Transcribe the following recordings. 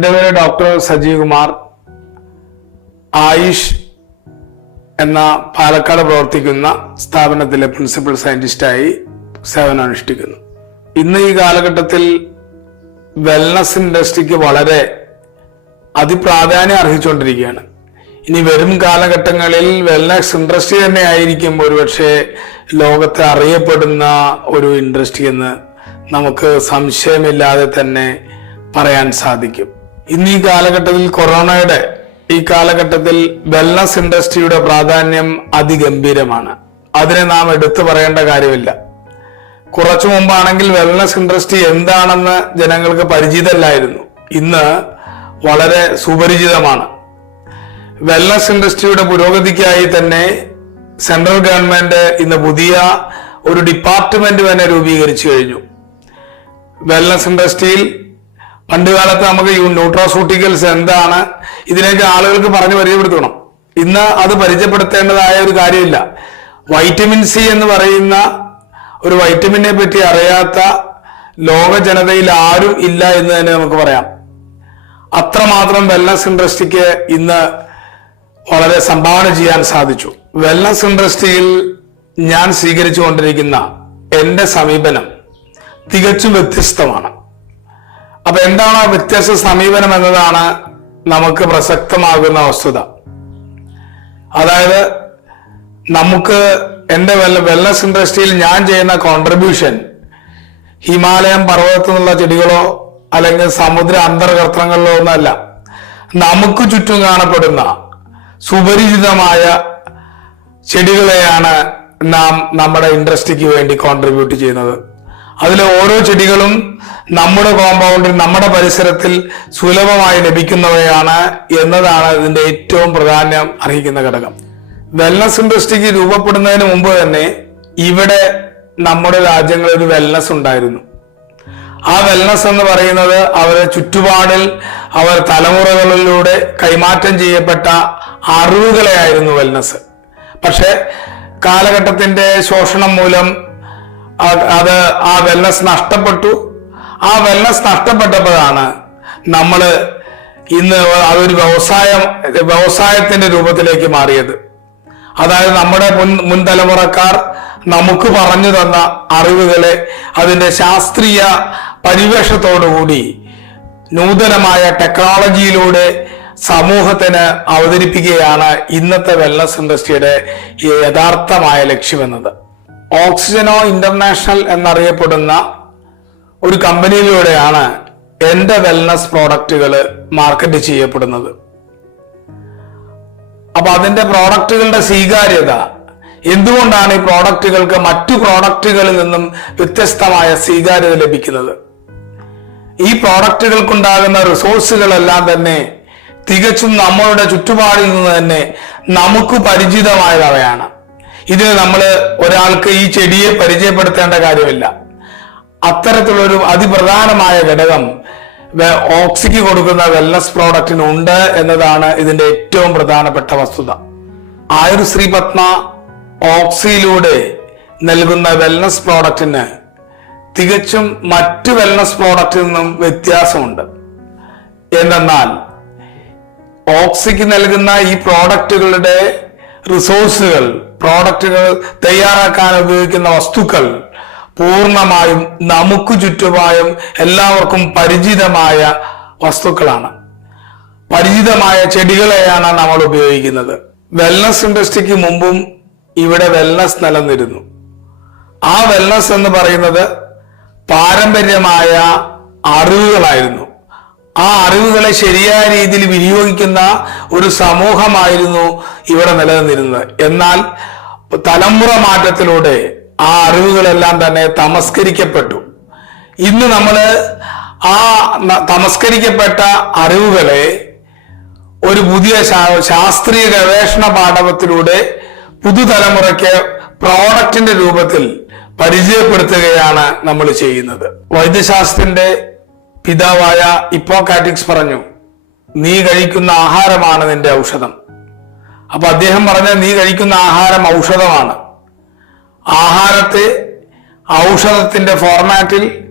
എന്റെ പേര് ഡോക്ടർ സജീവ് കുമാർ. ആയുഷ് എന്ന പാലക്കാട് പ്രവർത്തിക്കുന്ന സ്ഥാപനത്തിലെ പ്രിൻസിപ്പൽ സയന്റിസ്റ്റായി സേവനം അനുഷ്ഠിക്കുന്നു. ഇന്ന് ഈ കാലഘട്ടത്തിൽ വെൽനസ് ഇൻഡസ്ട്രിക്ക് വളരെ അതിപ്രാധാന്യം അർഹിച്ചുകൊണ്ടിരിക്കുകയാണ്. ഇനി വരും കാലഘട്ടങ്ങളിൽ വെൽനസ് ഇൻഡസ്ട്രി തന്നെ ആയിരിക്കും ഒരുപക്ഷെ ലോകത്തെ അറിയപ്പെടുന്ന ഒരു ഇൻഡസ്ട്രി എന്ന് നമുക്ക് സംശയമില്ലാതെ തന്നെ പറയാൻ സാധിക്കും. ഇന്ന് ഈ കാലഘട്ടത്തിൽ കൊറോണയുടെ ഈ കാലഘട്ടത്തിൽ വെൽനസ് ഇൻഡസ്ട്രിയുടെ പ്രാധാന്യം അതിഗംഭീരമാണ്. അതിനെ നാം എടുത്തു പറയേണ്ട കാര്യമില്ല. കുറച്ചു മുമ്പാണെങ്കിൽ വെൽനസ് ഇൻഡസ്ട്രി എന്താണെന്ന് ജനങ്ങൾക്ക് പരിചിതമല്ലായിരുന്നു ഇന്ന് വളരെ സുപരിചിതമാണ്. വെൽനസ് ഇൻഡസ്ട്രിയുടെ പുരോഗതിക്കായി തന്നെ സെൻട്രൽ ഗവൺമെന്റ് ഇന്ന് പുതിയ ഒരു ഡിപ്പാർട്ട്മെന്റ് തന്നെ രൂപീകരിച്ചു കഴിഞ്ഞു. വെൽനസ് ഇൻഡസ്ട്രിയിൽ പണ്ട് കാലത്ത് നമുക്ക് ഈ ന്യൂട്രോസൂട്ടിക്കൽസ് എന്താണ്? ഇതിനൊക്കെ ആളുകൾക്ക് പറഞ്ഞു പരിചയപ്പെടുത്തണം. ഇന്ന് അത് പരിചയപ്പെടുത്തേണ്ടതായ ഒരു കാര്യമില്ല. വൈറ്റമിൻ സി എന്ന് പറയുന്ന ഒരു വൈറ്റമിനെ പറ്റി അറിയാത്ത ലോക ജനതയിൽ ആരും ഇല്ല എന്ന് തന്നെ നമുക്ക് പറയാം. അത്രമാത്രം വെൽനസ് ഇൻഡസ്ട്രിക്ക് ഇന്ന് വളരെ സംഭാവന ചെയ്യാൻ സാധിച്ചു. വെൽനസ് ഇൻഡസ്ട്രിയിൽ ഞാൻ സ്വീകരിച്ചു കൊണ്ടിരിക്കുന്ന എന്റെ സമീപനം തികച്ചും വ്യത്യസ്തമാണ്. അപ്പൊ എന്താണ് വ്യത്യസ്ത സമീപനം എന്നതാണ് നമുക്ക് പ്രസക്തമാകുന്ന വസ്തുത. അതായത് നമുക്ക് എന്റെ വെൽനസ് ഇൻഡസ്ട്രിയിൽ ഞാൻ ചെയ്യുന്ന കോൺട്രിബ്യൂഷൻ ഹിമാലയം പർവതത്തിൽ നിന്നുള്ള ചെടികളോ അല്ലെങ്കിൽ സമുദ്ര അന്തർകർത്തങ്ങളിലോ ഒന്നല്ല. നമുക്ക് ചുറ്റും കാണപ്പെടുന്ന സുപരിചിതമായ ചെടികളെയാണ് നാം നമ്മുടെ ഇൻഡസ്ട്രിക്ക് വേണ്ടി കോൺട്രിബ്യൂട്ട് ചെയ്യുന്നത്. അതിലെ ഓരോ ചെടികളും നമ്മുടെ കോമ്പൗണ്ടിൽ നമ്മുടെ പരിസരത്തിൽ സുലഭമായി ലഭിക്കുന്നവയാണ് എന്നതാണ് ഇതിന്റെ ഏറ്റവും പ്രാധാന്യം അർഹിക്കുന്ന ഘടകം. വെൽനസ് ഇൻഡസ്ട്രിക്ക് രൂപപ്പെടുന്നതിന് മുമ്പ് തന്നെ ഇവിടെ നമ്മുടെ രാജ്യങ്ങളിൽ ഒരു വെൽനസ് ഉണ്ടായിരുന്നു. ആ വെൽനസ് എന്ന് പറയുന്നത് അവരുടെ ചുറ്റുപാടിൽ അവർ തലമുറകളിലൂടെ കൈമാറ്റം ചെയ്യപ്പെട്ട അറിവുകളെയായിരുന്നു വെൽനസ് പക്ഷെ കാലഘട്ടത്തിന്റെ ശോഷണം മൂലം അത് ആ വെൽനസ് നഷ്ടപ്പെട്ടു. ആ വെൽനസ് നഷ്ടപ്പെട്ടപ്പോഴാണ് നമ്മൾ ഇന്ന് അതൊരു വ്യവസായം വ്യവസായത്തിന്റെ രൂപത്തിലേക്ക് മാറിയത്. അതായത് നമ്മുടെ മുൻ മുൻ തലമുറക്കാർ നമുക്ക് പറഞ്ഞു തന്ന അറിവുകളെ അതിന്റെ ശാസ്ത്രീയ പരിവേഷത്തോടുകൂടി നൂതനമായ ടെക്നോളജിയിലൂടെ സമൂഹത്തിന് അവതരിപ്പിക്കുകയാണ് ഇന്നത്തെ വെൽനസ് ഇൻഡസ്ട്രിയുടെ യഥാർത്ഥമായ ലക്ഷ്യമെന്നത്. ഓക്സിജനോ ഇന്റർനാഷണൽ എന്നറിയപ്പെടുന്ന ഒരു കമ്പനിയിലൂടെയാണ് എന്റെ വെൽനസ് പ്രോഡക്റ്റുകൾ മാർക്കറ്റ് ചെയ്യപ്പെടുന്നത്. അപ്പൊ അതിന്റെ പ്രോഡക്റ്റുകളുടെ സ്വീകാര്യത എന്തുകൊണ്ടാണ് ഈ പ്രോഡക്റ്റുകൾക്ക് മറ്റു പ്രോഡക്റ്റുകളിൽ നിന്നും വ്യത്യസ്തമായ സ്വീകാര്യത ലഭിക്കുന്നത്? ഈ പ്രോഡക്റ്റുകൾക്കുണ്ടാകുന്ന റിസോഴ്സുകളെല്ലാം തന്നെ തികച്ചും നമ്മളുടെ ചുറ്റുപാടിൽ നിന്ന് തന്നെ നമുക്ക് പരിചിതമായവയാണ്. ഇതിന് നമ്മൾ ഒരാൾക്ക് ഈ ചെടിയെ പരിചയപ്പെടുത്തേണ്ട കാര്യമില്ല. അത്തരത്തിലൊരു അതിപ്രധാനമായ ഘടകം ഓക്സിക്ക് കൊടുക്കുന്ന വെൽനസ് പ്രോഡക്റ്റിന് ഉണ്ട് എന്നതാണ് ഇതിന്റെ ഏറ്റവും പ്രധാനപ്പെട്ട വസ്തുത. ആയുർ ശ്രീപത്മ ഓക്സിയിലൂടെ നൽകുന്ന വെൽനസ് പ്രോഡക്റ്റിന് തികച്ചും മറ്റു വെൽനസ് പ്രോഡക്റ്റിൽ നിന്നും വ്യത്യാസമുണ്ട്. എന്തെന്നാൽ ഓക്സിക്ക് നൽകുന്ന ഈ പ്രോഡക്റ്റുകളുടെ റിസോഴ്സുകൾ പ്രോഡക്റ്റുകൾ തയ്യാറാക്കാൻ ഉപയോഗിക്കുന്ന വസ്തുക്കൾ പൂർണമായും നമുക്ക് ചുറ്റുമായും എല്ലാവർക്കും പരിചിതമായ വസ്തുക്കളാണ്. പരിചിതമായ ചെടികളെയാണ് നമ്മൾ ഉപയോഗിക്കുന്നത്. വെൽനസ് ഇൻഡസ്ട്രിക്ക് മുമ്പും ഇവിടെ വെൽനസ് നിലനിരുന്നു ആ വെൽനസ് എന്ന് പറയുന്നത് പാരമ്പര്യമായ അറിവുകളായിരുന്നു. ആ അറിവുകളെ ശരിയായ രീതിയിൽ വിനിയോഗിക്കുന്ന ഒരു സമൂഹമായിരുന്നു ഇവിടെ നിലനിന്നിരുന്നത്. എന്നാൽ തലമുറ മാറ്റത്തിലൂടെ ആ അറിവുകളെല്ലാം തന്നെ തമസ്കരിക്കപ്പെട്ടു. ഇന്ന് നമ്മൾ ആ തമസ്കരിക്കപ്പെട്ട അറിവുകളെ ഒരു പുതിയ ശാസ്ത്രീയ ഗവേഷണ പാഠവത്തിലൂടെ പുതുതലമുറയ്ക്ക് പ്രോഡക്റ്റിന്റെ രൂപത്തിൽ പരിചയപ്പെടുത്തുകയാണ് നമ്മൾ ചെയ്യുന്നത്. വൈദ്യശാസ്ത്രത്തിന്റെ പിതാവായ ഇപ്പോക്കാറ്റിക്സ് പറഞ്ഞു നീ കഴിക്കുന്ന ആഹാരമാണ് നിന്റെ ഔഷധം. അപ്പൊ അദ്ദേഹം പറഞ്ഞ നീ കഴിക്കുന്ന ആഹാരം ഔഷധമാണ്. ആഹാരത്തെ ഔഷധത്തിന്റെ ഫോർമാറ്റിൽ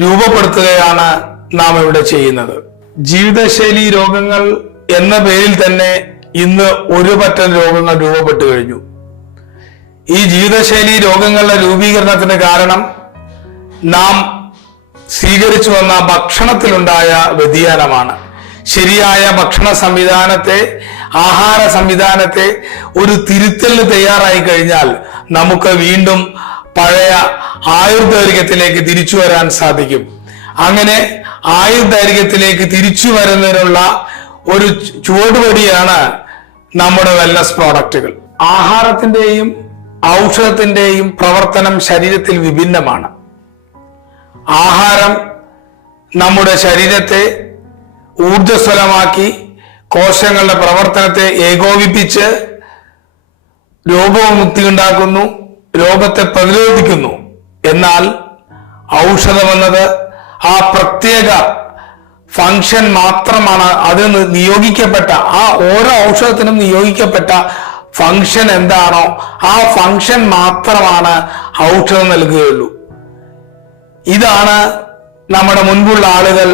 രൂപപ്പെടുത്തുകയാണ് നാം ഇവിടെ ചെയ്യുന്നത്. ജീവിതശൈലി രോഗങ്ങൾ എന്ന പേരിൽ തന്നെ ഇന്ന് ഒരു പറ്റം രോഗങ്ങൾ രൂപപ്പെട്ടു കഴിഞ്ഞു. ഈ ജീവിതശൈലി രോഗങ്ങളുടെ രൂപീകരണത്തിന് കാരണം നാം സ്വീകരിച്ചു വന്ന ഭക്ഷണത്തിലുണ്ടായ വ്യതിയാനമാണ്. ശരിയായ ഭക്ഷണ സംവിധാനത്തെ ആഹാര സംവിധാനത്തെ ഒരു തിരുത്തലിന് തയ്യാറായി കഴിഞ്ഞാൽ നമുക്ക് വീണ്ടും പഴയ ആയുർദൈർഘ്യത്തിലേക്ക് തിരിച്ചു വരാൻ സാധിക്കും. അങ്ങനെ ആയുർദൈർഘ്യത്തിലേക്ക് തിരിച്ചു വരുന്നതിനുള്ള ഒരു ചുവടുപടിയാണ് നമ്മുടെ വെൽനസ് പ്രോഡക്റ്റുകൾ ആഹാരത്തിന്റെയും ഔഷധത്തിന്റെയും പ്രവർത്തനം ശരീരത്തിൽ വിഭിന്നമാണ്. ആഹാരം നമ്മുടെ ശരീരത്തെ ഊർജസ്വലമാക്കി കോശങ്ങളുടെ പ്രവർത്തനത്തെ ഏകോപിപ്പിച്ച് രോഗമുക്തി ഉണ്ടാക്കുന്നു രോഗത്തെ പ്രതിരോധിക്കുന്നു. എന്നാൽ ഔഷധമെന്നത് ആ പ്രത്യേക ഫങ്ഷൻ മാത്രമാണ്. അതിന് നിയോഗിക്കപ്പെട്ട ആ ഓരോ ഔഷധത്തിനും നിയോഗിക്കപ്പെട്ട ഫങ്ഷൻ എന്താണോ ആ ഫങ്ഷൻ മാത്രമാണ് ഔഷധം നൽകുകയുള്ളൂ. ഇതാണ് നമ്മുടെ മുൻപുള്ള ആളുകൾ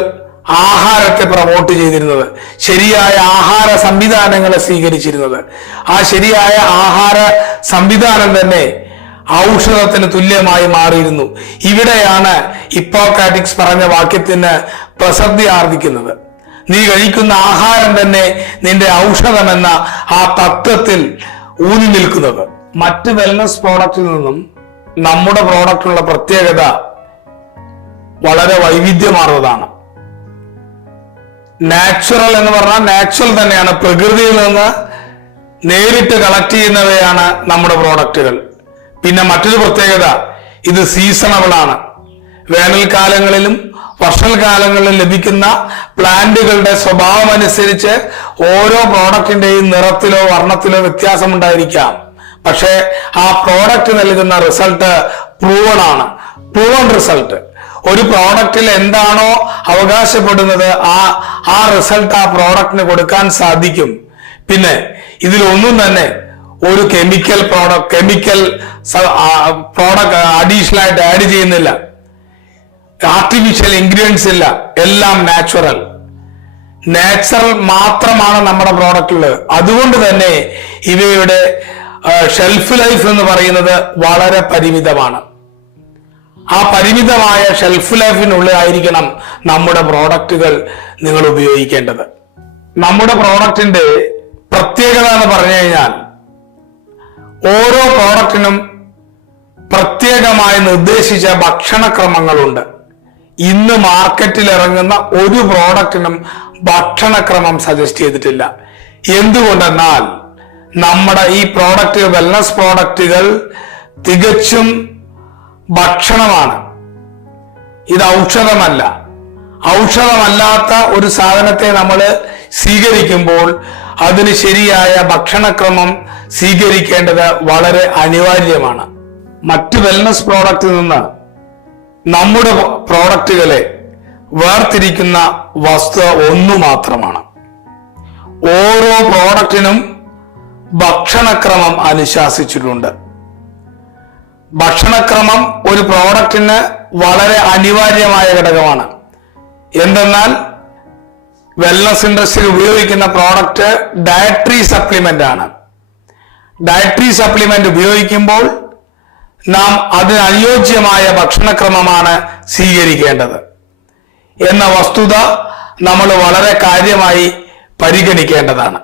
ആഹാരത്തെ പ്രൊമോട്ട് ചെയ്തിരുന്നത്. ശരിയായ ആഹാര സംവിധാനങ്ങളെ സ്വീകരിച്ചിരുന്നത്. ആ ശരിയായ ആഹാര സംവിധാനം തന്നെ ഔഷധത്തിന് തുല്യമായി മാറിയിരുന്നു. ഇവിടെയാണ് ഇപ്പോക്കാറ്റിക്സ് പറഞ്ഞ വാക്യത്തിന് പ്രസക്തി ആർജിക്കുന്നത്. നീ കഴിക്കുന്ന ആഹാരം തന്നെ നിന്റെ ഔഷധമെന്ന ആ തത്വത്തിൽ ഊന്നി നിൽക്കുന്നത്. മറ്റ് വെൽനസ് പ്രോഡക്റ്റിൽ നിന്നും നമ്മുടെ പ്രോഡക്റ്റുള്ള പ്രത്യേകത വളരെ വൈവിധ്യമാർന്നതാണ്. നാച്ചുറൽ എന്ന് പറഞ്ഞാൽ നാച്ചുറൽ തന്നെയാണ്. പ്രകൃതിയിൽ നിന്ന് നേരിട്ട് കളക്ട് ചെയ്യുന്നവയാണ് നമ്മുടെ പ്രോഡക്റ്റുകൾ പിന്നെ മറ്റൊരു പ്രത്യേകത ഇത് സീസണബിൾ ആണ്. വേനൽക്കാലങ്ങളിലും വർഷകാലങ്ങളിലും ലഭിക്കുന്ന പ്ലാന്റുകളുടെ സ്വഭാവം അനുസരിച്ച് ഓരോ പ്രോഡക്റ്റിന്റെയും നിറത്തിലോ വർണത്തിലോ വ്യത്യാസമുണ്ടായിരിക്കാം. പക്ഷേ ആ പ്രോഡക്റ്റ് നൽകുന്ന റിസൾട്ട് പ്രൂവൺ ആണ്. പ്രൂവൺ റിസൾട്ട് ഒരു പ്രോഡക്റ്റിൽ എന്താണോ അവകാശപ്പെടുന്നത് ആ ആ റിസൾട്ട് ആ പ്രോഡക്റ്റിന് കൊടുക്കാൻ സാധിക്കും. പിന്നെ ഇതിലൊന്നും തന്നെ ഒരു chemical product chemical product additional ആയിട്ട് ആഡ് ചെയ്യുന്നില്ല. ആർട്ടിഫിഷ്യൽ ഇൻഗ്രീഡിയൻസ് ഇല്ല. എല്ലാം നാച്ചുറൽ നാച്ചുറൽ മാത്രമാണ് നമ്മുടെ പ്രോഡക്റ്റിൽ അതുകൊണ്ട് തന്നെ ഇവയുടെ ഷെൽഫ് ലൈഫ് എന്ന് പറയുന്നത് വളരെ പരിമിതമാണ്. ആ പരിമിതമായ ഷെൽഫ് ലൈഫിനുള്ളിലായിരിക്കണം നമ്മുടെ പ്രോഡക്റ്റുകൾ നിങ്ങൾ ഉപയോഗിക്കേണ്ടത്. നമ്മുടെ പ്രോഡക്റ്റിന്റെ പ്രത്യേകത എന്ന് പറഞ്ഞു കഴിഞ്ഞാൽ ഓരോ പ്രോഡക്റ്റിനും പ്രത്യേകമായി നിർദ്ദേശിച്ച ഭക്ഷണക്രമങ്ങളുണ്ട്. ഇന്ന് മാർക്കറ്റിൽ ഇറങ്ങുന്ന ഒരു പ്രോഡക്റ്റിനും ഭക്ഷണക്രമം സജസ്റ്റ് ചെയ്തിട്ടില്ല. എന്തുകൊണ്ടെന്നാൽ നമ്മുടെ ഈ പ്രോഡക്റ്റ് വെൽനസ് പ്രോഡക്റ്റുകൾ തികച്ചും ഭക്ഷണമാണ്. ഇത് ഔഷധമല്ല. ഔഷധമല്ലാത്ത ഒരു സാധനത്തെ നമ്മൾ സ്വീകരിക്കുമ്പോൾ അതിന് ശരിയായ ഭക്ഷണക്രമം സ്വീകരിക്കേണ്ടത് വളരെ അനിവാര്യമാണ്. മറ്റ് വെൽനസ് പ്രോഡക്റ്റിൽ നിന്ന് നമ്മുടെ പ്രോഡക്റ്റുകളെ വേർതിരിക്കുന്ന വസ്തു ഒന്നു മാത്രമാണ്. ഓരോ പ്രോഡക്റ്റിനും ഭക്ഷണക്രമം അനുശാസിച്ചിട്ടുണ്ട്. ഭക്ഷണക്രമം ഒരു പ്രോഡക്റ്റിന് വളരെ അനിവാര്യമായ ഘടകമാണ്. എന്തെന്നാൽ വെൽനസ് ഇൻഡസ്ട്രിയിൽ ഉപയോഗിക്കുന്ന പ്രോഡക്റ്റ് ഡയറ്ററി സപ്ലിമെന്റ് ആണ്. ഡയറ്ററി സപ്ലിമെന്റ് ഉപയോഗിക്കുമ്പോൾ നാം അതിനനുയോജ്യമായ ഭക്ഷണക്രമമാണ് സ്വീകരിക്കേണ്ടത്. എന്ന വസ്തുത നമ്മൾ വളരെ കാര്യമായി പരിഗണിക്കേണ്ടതാണ്.